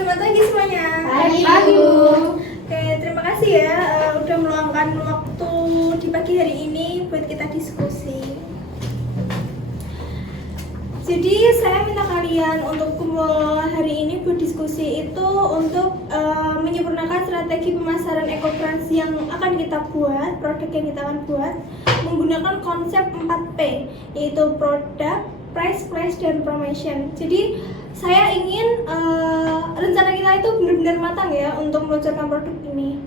Selamat pagi semuanya. Pagi. Oke, terima kasih ya udah meluangkan waktu di pagi hari ini buat kita diskusi. Jadi saya minta kalian untuk kumpul hari ini buat diskusi itu untuk menyempurnakan strategi pemasaran EcoBrands yang akan kita buat, produk yang kita akan buat menggunakan konsep 4P, yaitu produk, price, place, dan promotion. Jadi saya ingin rencana kita itu benar-benar matang ya untuk meluncurkan produk ini.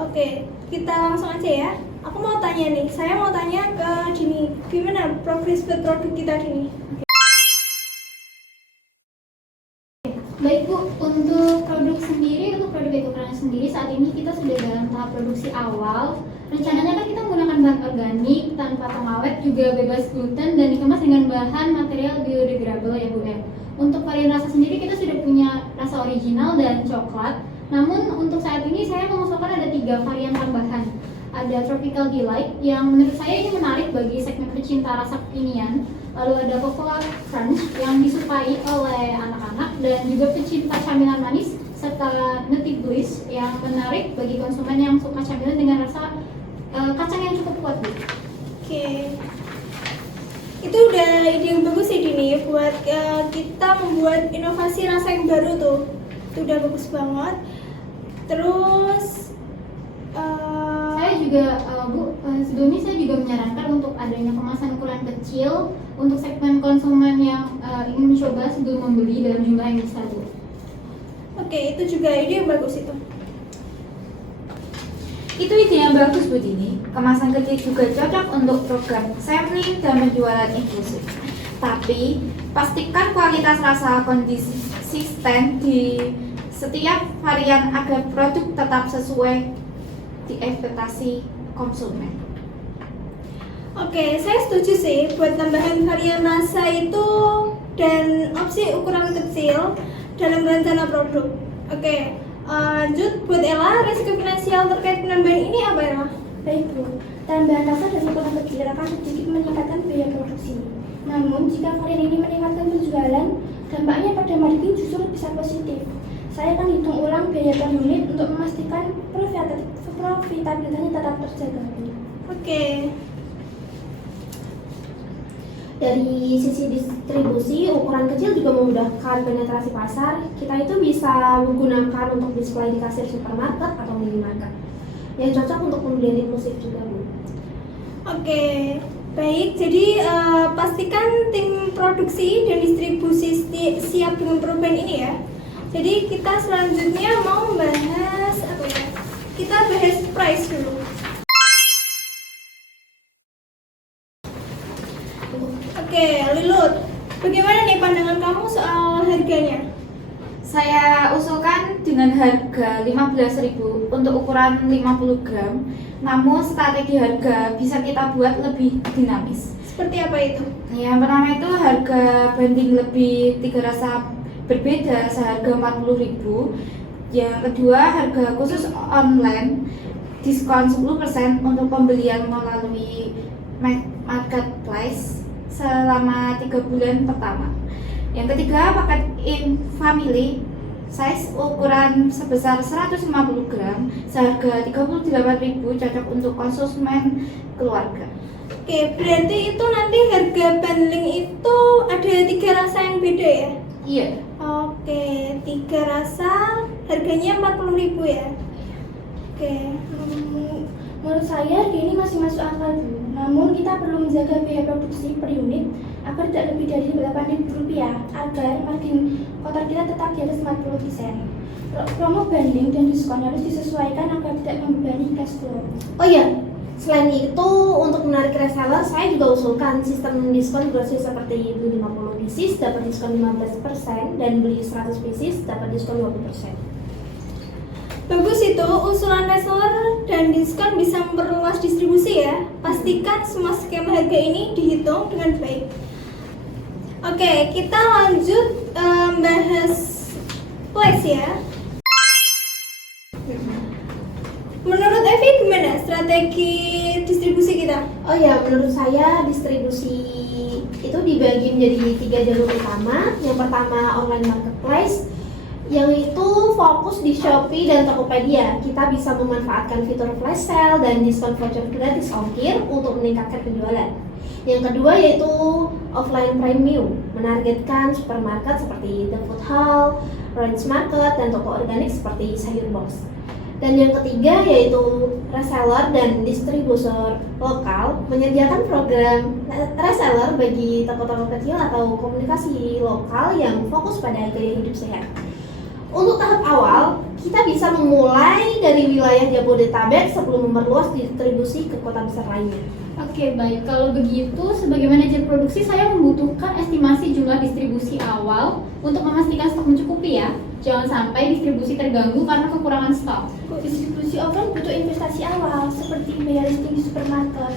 Oke, kita langsung aja ya. Aku mau tanya nih, saya mau tanya ke Dini, gimana progres buat produk kita Dini? Baik Bu, untuk produk sendiri, untuk produk EcoBrands sendiri saat ini kita sudah dalam tahap produksi awal. Rencananya kan kita menggunakan bahan organik, tanpa pengawet, juga bebas gluten dan dikemas dengan bahan material biodegradable ya Bu ya. Untuk varian rasa sendiri kita sudah punya rasa original dan coklat. Namun untuk saat ini saya mengusulkan ada 3 varian tambahan. Ada Tropical Delight yang menurut saya ini menarik bagi segmen pecinta rasa kekinian. Lalu ada Cocoa Crunch yang disukai oleh anak-anak dan juga pecinta camilan manis, serta Nutty Bliss yang menarik bagi konsumen yang suka camilan dengan rasa kacang yang cukup kuat Bu. Oke, itu udah ide yang bagus sih Dini buat kita membuat inovasi rasa yang baru tuh. Itu udah bagus banget. Terus saya juga Bu, sebelumnya saya juga menyarankan untuk adanya kemasan ukuran kecil untuk segmen konsumen yang ingin mencoba sebelum membeli dalam jumlah yang besar Bu. oke, itu juga ide yang bagus itu. Itu ide yang bagus Bu Dini. Kemasan kecil juga cocok untuk program sampling dan penjualan inklusif. Tapi pastikan kualitas rasa konsisten di setiap varian agar produk tetap sesuai di ekspektasi konsumen. Oke, saya setuju sih buat tambahan varian rasa itu dan opsi ukuran kecil dalam rencana produk. Oke, lanjut buat Ella, risiko finansial terkait penambahan ini apa ya? Baik Bu, tambahan rasa dan ukuran kecil akan sedikit meningkatkan biaya produksi. Namun, jika varian ini meningkatkan penjualan, dampaknya pada marketing justru bisa positif. Saya akan hitung ulang biaya per unit untuk memastikan profitabilitasnya tetap terjaga. Oke. Dari sisi distribusi, ukuran kecil juga memudahkan penetrasi pasar. Kita itu bisa menggunakan untuk display di kasir supermarket atau minimarket yang cocok untuk pembelian impulsif juga Bu. Oke, baik. Jadi pastikan tim produksi dan distribusi siap dengan perubahan ini ya. Jadi kita selanjutnya mau membahas apa ya? Kita bahas price dulu. Oke, Lilut, bagaimana nih pandangan kamu soal harganya? Saya usulkan dengan harga 15.000 untuk ukuran 50 gram. Namun strategi harga bisa kita buat lebih dinamis. Seperti apa itu? Yang pertama itu harga banding lebih 3 rasa berbeda seharga 40.000. Yang kedua harga khusus online diskon 10% untuk pembelian melalui marketplace selama 3 bulan pertama. Yang ketiga paket in family size ukuran sebesar 150 gram seharga 38.000 cocok untuk konsumen keluarga. Oke, berarti itu nanti harga bundling itu ada 3 rasa yang beda ya? Iya. Oke, 3 rasa harganya 40.000 ya? Oke. Menurut saya harga ini masih masuk akal Bu. Namun kita perlu menjaga biaya produksi per unit agar tidak lebih dari Rp8.000 agar margin kotor kita tetap di atas 40%. Promo bundling dan diskon harus disesuaikan agar tidak membebani cash flow. Oh iya, Selain itu, untuk menarik reseller, saya juga usulkan sistem diskon grocery seperti beli 50 pieces dapat diskon 15% dan beli 100 pieces dapat diskon 20%. Bagus itu, usulan reseller dan diskon bisa memperluas distribusi ya. Pastikan semua skema harga ini dihitung dengan baik. Oke, kita lanjut bahas place ya. Menurut Evi gimana strategi distribusi kita? Oh ya, menurut saya distribusi itu dibagi menjadi 3 jalur utama. Yang pertama online marketplace, yang itu fokus di Shopee dan Tokopedia. Kita bisa memanfaatkan fitur flash sale dan diskon voucher gratis ongkir untuk meningkatkan penjualan. Yang kedua yaitu offline premium, menargetkan supermarket seperti The Food Hall, Ranch Market, dan toko organik seperti Sayur Box. Dan yang ketiga yaitu reseller dan distributor lokal, menyediakan program reseller bagi toko-toko kecil atau komunikasi lokal yang fokus pada gaya hidup sehat. Untuk tahap awal, kita bisa memulai dari wilayah Jabodetabek sebelum memperluas distribusi ke kota besar lainnya. Oke, baik. Kalau begitu, sebagai manajer produksi, saya membutuhkan estimasi jumlah distribusi awal untuk memastikan stok mencukupi ya. Jangan sampai distribusi terganggu karena kekurangan stok. Distribusi offline butuh investasi awal seperti biaya listing di supermarket.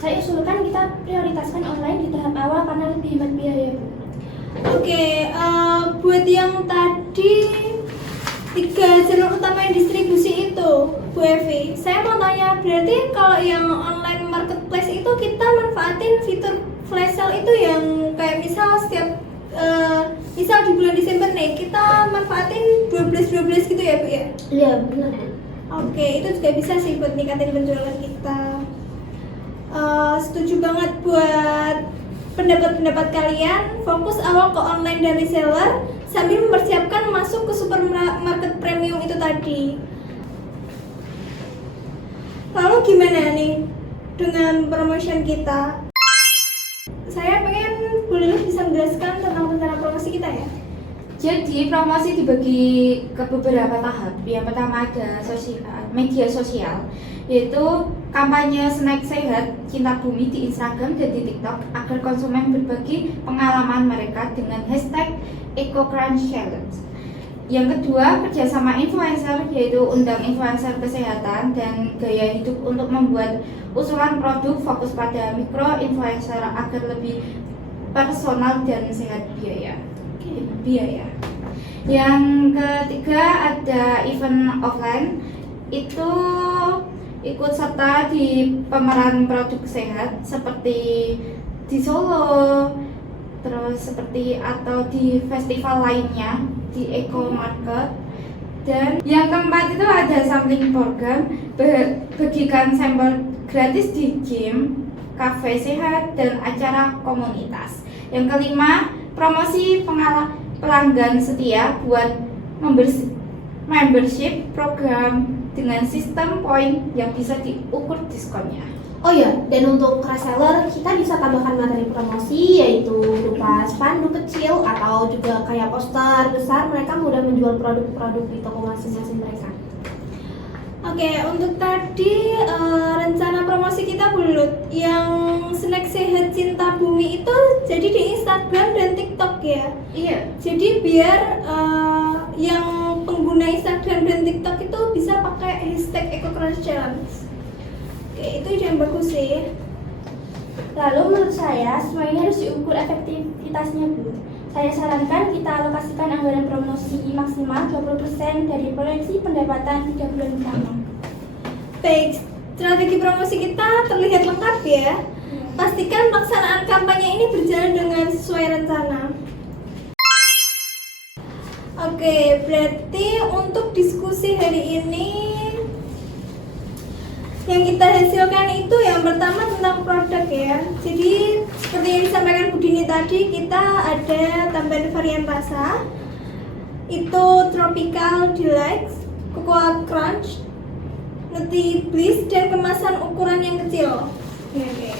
Saya usulkan kita prioritaskan online di tahap awal karena lebih hemat biaya, Bu. Oke, buat yang tadi 3 jalur utama yang distribusi itu, Bu Evi, saya mau tanya, berarti kalau yang online marketplace itu kita manfaatin fitur flash sale itu yang kayak misal setiap misal di bulan Desember nih, kita manfaatin 12-12 gitu ya Bu ya? Iya, benar. Oke, itu juga bisa sih buat ningkatin penjualan kita. Setuju banget buat pendapat kalian. Fokus awal ke online dan reseller sambil mempersiapkan masuk ke supermarket premium itu tadi. Lalu gimana nih dengan promotion kita? Saya pengen Bu Lilith bisa menjelaskan tentang rencana promosi kita ya. Jadi promosi dibagi ke beberapa tahap. Yang pertama ada media sosial, yaitu kampanye snack sehat cinta bumi di Instagram dan di TikTok agar konsumen berbagi pengalaman mereka dengan hashtag EcoCrunch Challenge. Yang kedua, kerjasama influencer, yaitu undang influencer kesehatan dan gaya hidup untuk membuat usulan produk fokus pada mikro influencer agar lebih personal dan sehat biaya. Yang ketiga ada event offline, itu ikut serta di pemeran produk sehat seperti di Solo, terus seperti atau di festival lainnya di Eco Market. Dan yang keempat itu ada sampling program, bagikan sampel gratis di gym, kafe sehat, dan acara komunitas. Yang kelima, promosi pelanggan setia buat membership program dengan sistem poin yang bisa diukur diskonnya. Oh ya, dan untuk reseller kita bisa tambahkan materi promosi yaitu berupa spanduk kecil atau juga kayak poster besar. Mereka mudah menjual produk-produk di toko masing-masing mereka. Oke, untuk tadi rencana promosi kita bulut yang snack sehat cinta bumi itu jadi di Instagram dan TikTok ya. Iya. Jadi biar yang pengguna Instagram dan TikTok itu bisa pakai hashtag EcoCrunch Challenge. Oke, itu ide yang bagus sih. Lalu menurut saya semua ini harus diukur efektivitasnya, Bu. Saya sarankan kita alokasikan anggaran promosi maksimal 20% dari proyeksi pendapatan 3 bulan pertama. Baik, strategi promosi kita terlihat lengkap ya. Pastikan pelaksanaan kampanye ini berjalan dengan sesuai rencana. Oke, berarti untuk diskusi hari ini yang kita hasilkan itu yang pertama tentang produk ya. Jadi seperti yang disampaikan Bu Dini tadi, kita ada tambahan varian rasa, itu Tropical Delight, Cocoa Crunch, Nutty Bliss, dan kemasan ukuran yang kecil. Oke.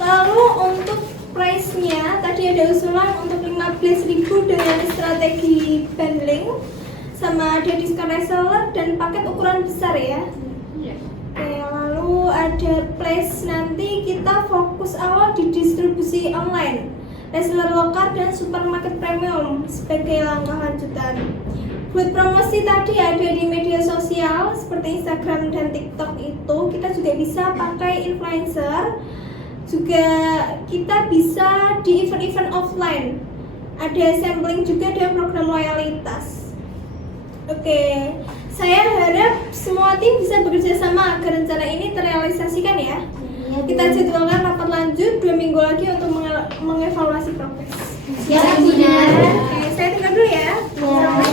Lalu untuk price-nya tadi ada usulan untuk 15.000 dengan strategi bundling, sama ada diskon reseller dan paket ukuran besar ya. Oke, lalu ada place, nanti kita fokus awal di distribusi online, reseller lokal dan supermarket premium sebagai langkah lanjutan. Buat promosi tadi ada di media sosial seperti Instagram dan TikTok, itu kita juga bisa pakai influencer. Juga kita bisa di event-event offline, ada sampling juga dan program loyalitas. Oke, saya harap semua tim bisa bekerja sama agar rencana ini terrealisasikan ya. Kita jadwalkan rapat lanjut 2 minggu lagi untuk mengevaluasi progres. Siap, Bunda. Oke, saya tinggal dulu ya. Ya.